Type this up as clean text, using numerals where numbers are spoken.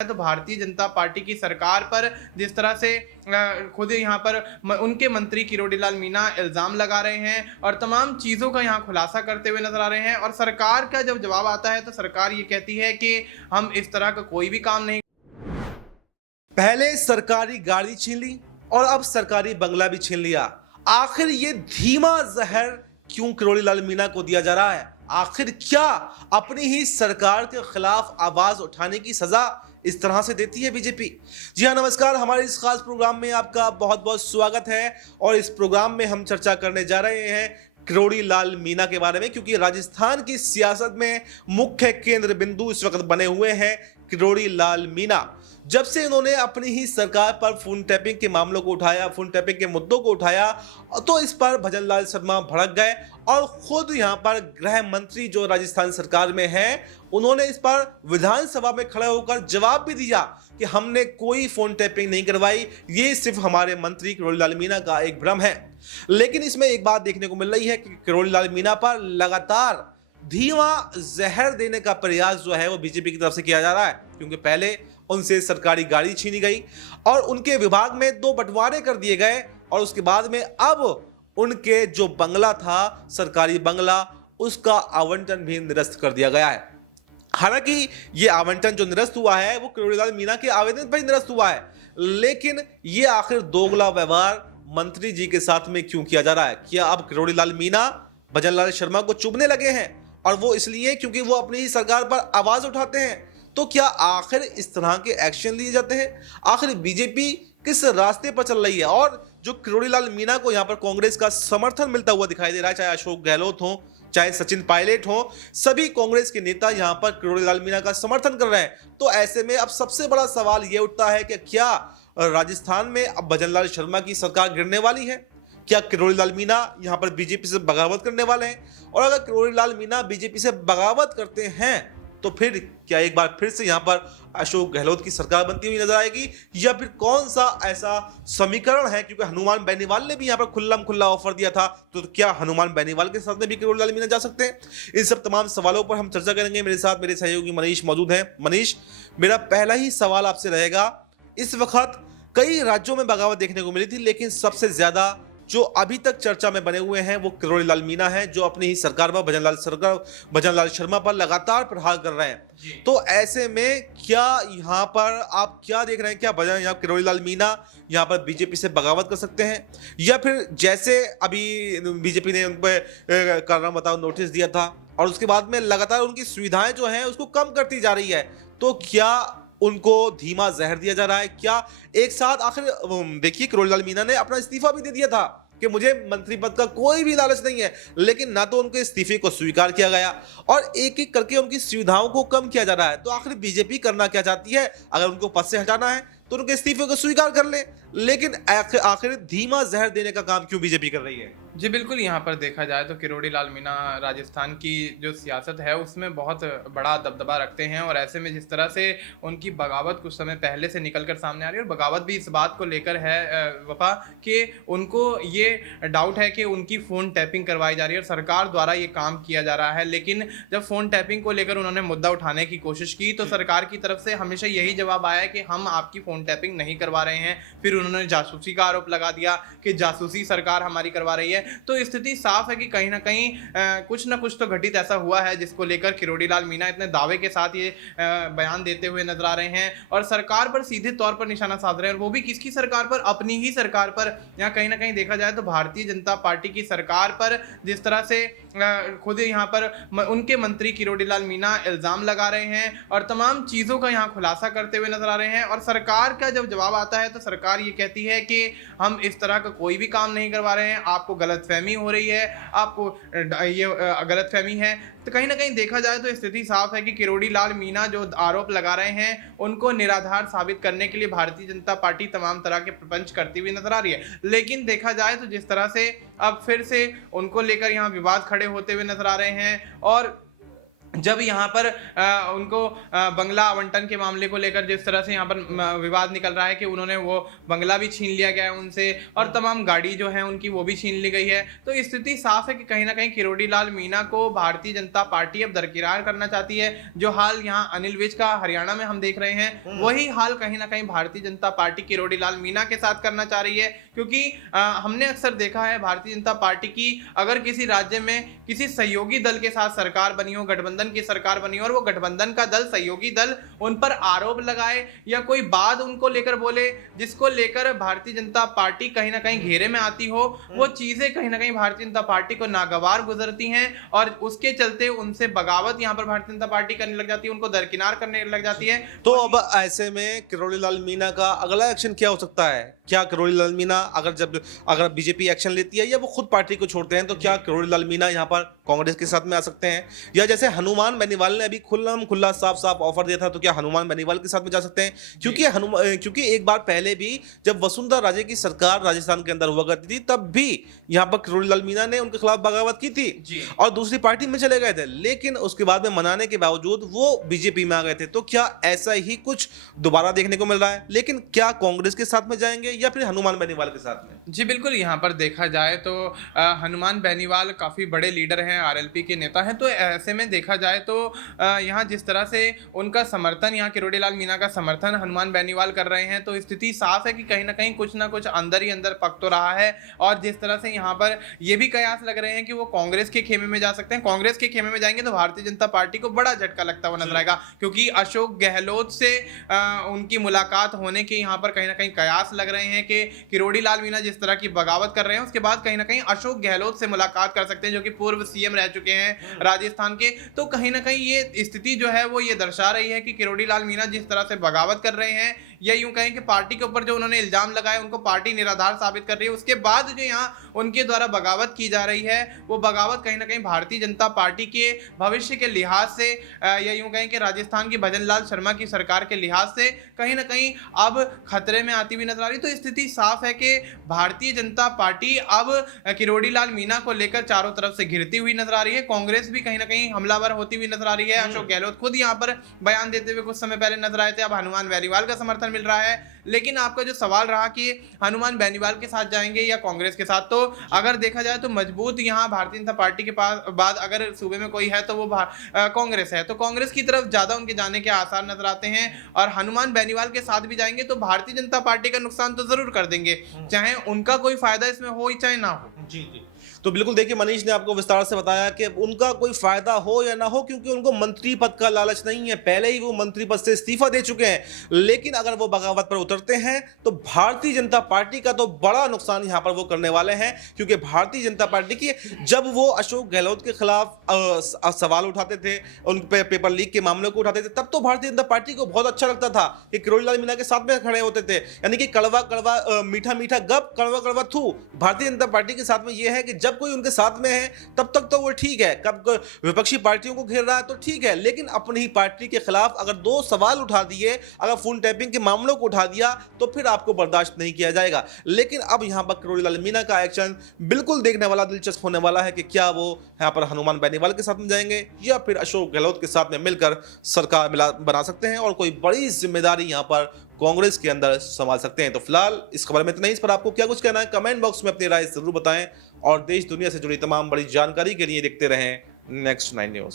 तो भारतीय जनता पार्टी की सरकार पर जिस तरह से खुद यहाँ पर उनके मंत्री किरोड़ीलाल मीणा इल्ज़ाम लगा रहे हैं और तमाम चीज़ों का यहाँ खुलासा करते हुए नजर आ रहे हैं। और सरकार का जब जवाब आता है तो सरकार ये कहती है कि हम इस तरह का कोई भी काम नहीं। पहले सरकारी गाड़ी छीन ली और अब सरकारी बंगला भी छीन लिया। आखिर ये धीमा जहर क्यों किरोड़ीलाल मीणा को दिया जा रहा है? आखिर क्या अपनी ही सरकार के खिलाफ आवाज उठाने की सजा इस तरह से देती है बीजेपी? जी हाँ, नमस्कार। हमारे इस खास प्रोग्राम में आपका बहुत बहुत स्वागत है और इस प्रोग्राम में हम चर्चा करने जा रहे हैं किरोड़ीलाल मीणा के बारे में, क्योंकि राजस्थान की सियासत में मुख्य केंद्र बिंदु इस वक्त बने हुए हैं किरोड़ीलाल मीणा। जब से इन्होंने अपनी ही सरकार पर फोन टैपिंग के मामलों को उठाया, फोन टैपिंग के मुद्दों को उठाया, तो इस पर भजनलाल शर्मा भड़क गए और खुद यहां पर गृह मंत्री जो राजस्थान सरकार में है, उन्होंने इस पर विधानसभा में खड़े होकर जवाब भी दिया कि हमने कोई फोन टैपिंग नहीं करवाई, ये सिर्फ हमारे मंत्री किरोड़ीलाल मीणा का एक भ्रम है। लेकिन इसमें एक बात देखने को मिल रही है कि किरोड़ीलाल मीणा पर लगातार धीमा जहर देने का प्रयास जो है वो बीजेपी की तरफ से किया जा रहा है, क्योंकि पहले उनसे सरकारी गाड़ी छीनी गई और उनके विभाग में 2 बंटवारे कर दिए गए और उसके बाद में अब उनके जो बंगला था, सरकारी बंगला, उसका आवंटन भी निरस्त कर दिया गया है। हालांकि ये आवंटन जो निरस्त हुआ है वो किरोड़ीलाल मीणा के आवेदन पर ही निरस्त हुआ है, लेकिन ये आखिर दोगला व्यवहार मंत्री जी के साथ में क्यों किया जा रहा है? क्या अब किरोड़ीलाल मीणा भजनलाल शर्मा को चुभने लगे हैं? और वो इसलिए क्योंकि वो अपनी ही सरकार पर आवाज उठाते हैं। तो क्या आखिर इस तरह के एक्शन लिए जाते हैं? आखिर बीजेपी किस रास्ते पर चल रही है? और जो किरोड़ीलाल मीणा को यहाँ पर कांग्रेस का समर्थन मिलता हुआ दिखाई दे रहा है, चाहे अशोक गहलोत हो, चाहे सचिन पायलट हो, सभी कांग्रेस के नेता यहाँ पर किरोड़ीलाल मीणा का समर्थन कर रहे हैं। तो ऐसे में अब सबसे बड़ा सवाल यह उठता है कि क्या राजस्थान में अब भजनलाल शर्मा की सरकार गिरने वाली है? क्या किरोड़ीलाल मीणा यहाँ पर बीजेपी से बगावत करने वाले हैं? और अगर किरोड़ीलाल मीणा बीजेपी से बगावत करते हैं तो फिर क्या एक बार फिर से यहाँ पर अशोक गहलोत की सरकार बनती हुई नजर आएगी, या फिर कौन सा ऐसा समीकरण है? क्योंकि हनुमान बेनीवाल ने भी यहाँ पर खुल्लम खुल्ला ऑफर दिया था, तो क्या हनुमान बेनीवाल के साथ में भी किरोड़ीलाल मीणा जा सकते हैं? इन सब तमाम सवालों पर हम चर्चा करेंगे। मेरे साथ मेरे सहयोगी मनीष मौजूद हैं। मनीष, मेरा पहला ही सवाल आपसे रहेगा, इस वक्त कई राज्यों में बगावत देखने को मिली थी, लेकिन सबसे ज्यादा जो अभी तक चर्चा में बने हुए हैं वो किरोड़ीलाल मीणा है, जो अपनी ही सरकार पर भजनलाल शर्मा पर लगातार प्रहार कर रहे हैं। तो ऐसे में क्या यहाँ पर आप क्या देख रहे हैं? क्या यहाँ किरोड़ीलाल मीणा यहाँ पर बीजेपी से बगावत कर सकते हैं, या फिर जैसे अभी बीजेपी ने उन पर कारण बताओ नोटिस दिया था और उसके बाद में लगातार उनकी सुविधाएं जो हैं उसको कम करती जा रही है, तो क्या उनको धीमा जहर दिया जा रहा है? क्या एक साथ आखिर देखिए, किरोड़ीलाल मीणा ने अपना इस्तीफा भी दे दिया था कि मुझे मंत्री पद का कोई भी लालच नहीं है, लेकिन ना तो उनके इस्तीफे को स्वीकार किया गया और एक एक करके उनकी सुविधाओं को कम किया जा रहा है। तो आखिर बीजेपी करना क्या चाहती है? अगर उनको पद से हटाना है तो उनके इस्तीफे को स्वीकार कर ले, लेकिन आखिर धीमा जहर देने का काम क्यों बीजेपी कर रही है? जी बिल्कुल, यहाँ पर देखा जाए तो किरोड़ीलाल मीणा राजस्थान की जो सियासत है उसमें बहुत बड़ा दबदबा रखते हैं और ऐसे में जिस तरह से उनकी बगावत कुछ समय पहले से निकल कर सामने आ रही है, और बगावत भी इस बात को लेकर है वफा कि उनको ये डाउट है कि उनकी फ़ोन टैपिंग करवाई जा रही है और सरकार द्वारा ये काम किया जा रहा है। लेकिन जब फ़ोन टैपिंग को लेकर उन्होंने मुद्दा उठाने की कोशिश की तो सरकार की तरफ से हमेशा यही जवाब आया कि हम आपकी फ़ोन टैपिंग नहीं करवा रहे हैं। फिर उन्होंने जासूसी का आरोप लगा दिया कि जासूसी सरकार हमारी करवा रही है। तो स्थिति साफ है कि कहीं ना कहीं कुछ ना कुछ तो घटित ऐसा हुआ है जिसको लेकर किरोड़ीलाल मीणा इतने दावे के साथ ये बयान देते हुए नजर आ रहे हैं और सरकार पर सीधे तौर पर निशाना साध रहे हैं, और वो भी किसकी सरकार पर? अपनी ही सरकार पर। यहाँ कहीं ना कहीं देखा जाए तो भारतीय जनता पार्टी की सरकार पर जिस तरह से खुद यहाँ पर उनके मंत्री किरोड़ीलाल मीणा इल्जाम लगा रहे हैं और तमाम चीज़ों का यहाँ खुलासा करते हुए नजर आ रहे हैं। और सरकार का जब जवाब आता है तो सरकार ये कहती है कि हम इस तरह का कोई भी काम नहीं करवा रहे हैं, आपको गलतफहमी हो रही है, आपको ये गलतफहमी है। तो कहीं ना कहीं देखा जाए तो स्थिति साफ है कि किरोड़ीलाल मीणा जो आरोप लगा रहे हैं उनको निराधार साबित करने के लिए भारतीय जनता पार्टी तमाम तरह के प्रपंच करती हुई नजर आ रही है। लेकिन देखा जाए तो जिस तरह से अब फिर से उनको लेकर यहाँ विवाद खड़े होते हुए नजर आ रहे हैं और जब यहाँ पर उनको बंगला आवंटन के मामले को लेकर जिस तरह से यहाँ पर विवाद निकल रहा है कि उन्होंने वो बंगला भी छीन लिया गया है उनसे और तमाम गाड़ी जो है उनकी वो भी छीन ली गई है, तो स्थिति साफ है कि कहीं ना कहीं किरोड़ी लाल मीणा को भारतीय जनता पार्टी अब दरकिरार करना चाहती है। जो हाल यहाँ अनिल विज का हरियाणा में हम देख रहे हैं, वही हाल कहीं ना कहीं भारतीय जनता पार्टी किरोड़ी लाल मीणा के साथ करना चाह रही है। क्योंकि हमने अक्सर देखा है भारतीय जनता पार्टी की अगर किसी राज्य में किसी सहयोगी दल के साथ सरकार बनी हो, गठबंधन की सरकार बनी और वो गठबंधन का दल, सहयोगी दल उन पर आरोप लगाए या कोई बात उनको लेकर बोले जिसको लेकर भारतीय जनता पार्टी कहीं ना कहीं घेरे में आती हो, वो चीजें कहीं ना कहीं भारतीय जनता पार्टी को नागवार गुजरती हैं और उसके चलते उनसे बगावत यहाँ पर भारतीय जनता पार्टी करने लग जाती है, उनको दरकिनार करने लग जाती है। तो अब ऐसे में किरोड़ी लाल मीणा का अगला एक्शन क्या हो सकता है? क्या किरोड़ी लाल मीणा अगर बीजेपी एक्शन लेती है या वो खुद पार्टी को छोड़ते हैं, तो क्या किरोड़ी लाल मीणा यहाँ पर कांग्रेस के साथ में आ सकते हैं? या जैसे हनुमान बेनीवाल ने अभी खुला साफ ऑफर दिया था, तो क्या हनुमान बेनीवाल के साथ में जा सकते हैं? क्योंकि एक बार पहले भी जब वसुंधरा राजे की सरकार राजस्थान के अंदर हुआ करती थी, तब भी यहाँ पर किरोड़ी लाल मीणा ने उनके खिलाफ बगावत की थी और दूसरी पार्टी में चले गए थे, लेकिन उसके बाद में मनाने के बावजूद वो बीजेपी में आ गए थे। तो क्या ऐसा ही कुछ दोबारा देखने को मिल रहा है? लेकिन क्या कांग्रेस के साथ में जाएंगे या फिर हनुमान बेनीवाल के साथ में? जी बिल्कुल, यहाँ पर देखा जाए तो हनुमान बेनीवाल काफ़ी बड़े लीडर हैं, आरएलपी के नेता हैं, तो ऐसे में देखा जाए तो यहाँ जिस तरह से उनका समर्थन, यहाँ किरोड़ी लाल मीणा का समर्थन हनुमान बेनीवाल कर रहे हैं, तो स्थिति साफ है कि कहीं ना कुछ अंदर ही अंदर पक तो रहा है। और जिस तरह से यहाँ पर ये भी कयास लग रहे हैं कि वो कांग्रेस के खेमे में जा सकते हैं। कांग्रेस के खेमे में जाएंगे तो भारतीय जनता पार्टी को बड़ा झटका लगता हुआ नजर आएगा, क्योंकि अशोक गहलोत से उनकी मुलाकात होने के यहाँ पर कहीं ना कहीं कयास लग रहे हैं कि किरोड़ी लाल मीणा जिस तरह की बगावत कर रहे हैं, उसके बाद कहीं ना कहीं अशोक गहलोत से मुलाकात कर सकते हैं, जो कि पूर्व सीएम रह चुके हैं राजस्थान के। तो कहीं ना कहीं ये स्थिति जो है वो ये दर्शा रही है कि किरोड़ी लाल मीणा जिस तरह से बगावत कर रहे हैं, या यूं कहें कि पार्टी के ऊपर जो उन्होंने इल्जाम लगाए उनको पार्टी निराधार साबित कर रही है, उसके बाद जो यहाँ उनके द्वारा बगावत की जा रही है, वो बगावत कहीं ना कहीं भारतीय जनता पार्टी के भविष्य के लिहाज से या यूं कहें कि राजस्थान की भजन लाल शर्मा की सरकार के लिहाज से कहीं ना कहीं अब खतरे में आती हुई नजर आ रही। तो स्थिति साफ है कि भारतीय जनता पार्टी अब किरोड़ी लाल मीणा को लेकर चारों तरफ से घिरती हुई नजर आ रही है। कांग्रेस भी कहीं ना कहीं हमलावर होती हुई नजर आ रही है। अशोक गहलोत खुद यहाँ पर बयान देते हुए कुछ समय पहले नजर आए थे। अब हनुमान बेनीवाल का समर्थन मिल रहा है, लेकिन आपका जो सवाल रहा कि हनुमान बेनीवाल के साथ जाएंगे या कांग्रेस के साथ, तो अगर देखा जाए तो मजबूत यहाँ भारतीय जनता पार्टी के पास बाद अगर सूबे में कोई है तो वो कांग्रेस है, तो कांग्रेस की तरफ ज्यादा उनके जाने के आसार नजर आते हैं। और हनुमान बेनीवाल के साथ भी जाएंगे तो भारतीय जनता पार्टी का नुकसान तो जरूर कर देंगे, चाहे उनका कोई फायदा इसमें हो चाहे ना हो। जी। तो बिल्कुल देखिए, मनीष ने आपको विस्तार से बताया कि उनका कोई फायदा हो या ना हो, क्योंकि उनको मंत्री पद का लालच नहीं है, पहले ही वो मंत्री पद से इस्तीफा दे चुके हैं। लेकिन अगर वो बगावत पर उतरते हैं तो भारतीय जनता पार्टी का तो बड़ा नुकसान यहां पर वो करने वाले हैं, क्योंकि भारतीय जनता पार्टी की जब वो अशोक गहलोत के खिलाफ सवाल उठाते थे, उन पे पेपर लीक के मामलों को उठाते थे, तब तो भारतीय जनता पार्टी को बहुत अच्छा लगता था कि किरोड़ी लाल मीणा के साथ में खड़े होते थे। यानी कि कड़वा कड़वा मीठा मीठा गप, कड़वा कड़वा थू। भारतीय जनता पार्टी के साथ में यह है कि जब कोई उनके साथ में है तब तक तो वो ठीक है, कब विपक्षी पार्टियों को घेर रहा है तो ठीक है, लेकिन अपनी ही पार्टी के खिलाफ अगर दो सवाल उठा दिए, अगर फोन टैपिंग के मामलों को उठा दिया, तो फिर आपको बर्दाश्त नहीं किया जाएगा। लेकिन अब यहां पर किरोड़ी लाल मीणा का एक्शन बिल्कुल देखने वाला, दिलचस्प होने वाला है कि क्या वो यहां पर हनुमान बेनीवाल के साथ में जाएंगे या फिर अशोक गहलोत के साथ में मिलकर सरकार बना सकते हैं और कोई बड़ी जिम्मेदारी यहां पर कांग्रेस के अंदर संभाल सकते हैं। तो फिलहाल इस खबर में इतना ही। इस पर आपको क्या कुछ कहना है, कमेंट बॉक्स में अपनी राय जरूर बताएं और देश दुनिया से जुड़ी तमाम बड़ी जानकारी के लिए देखते रहें नेक्स्ट 9 न्यूज।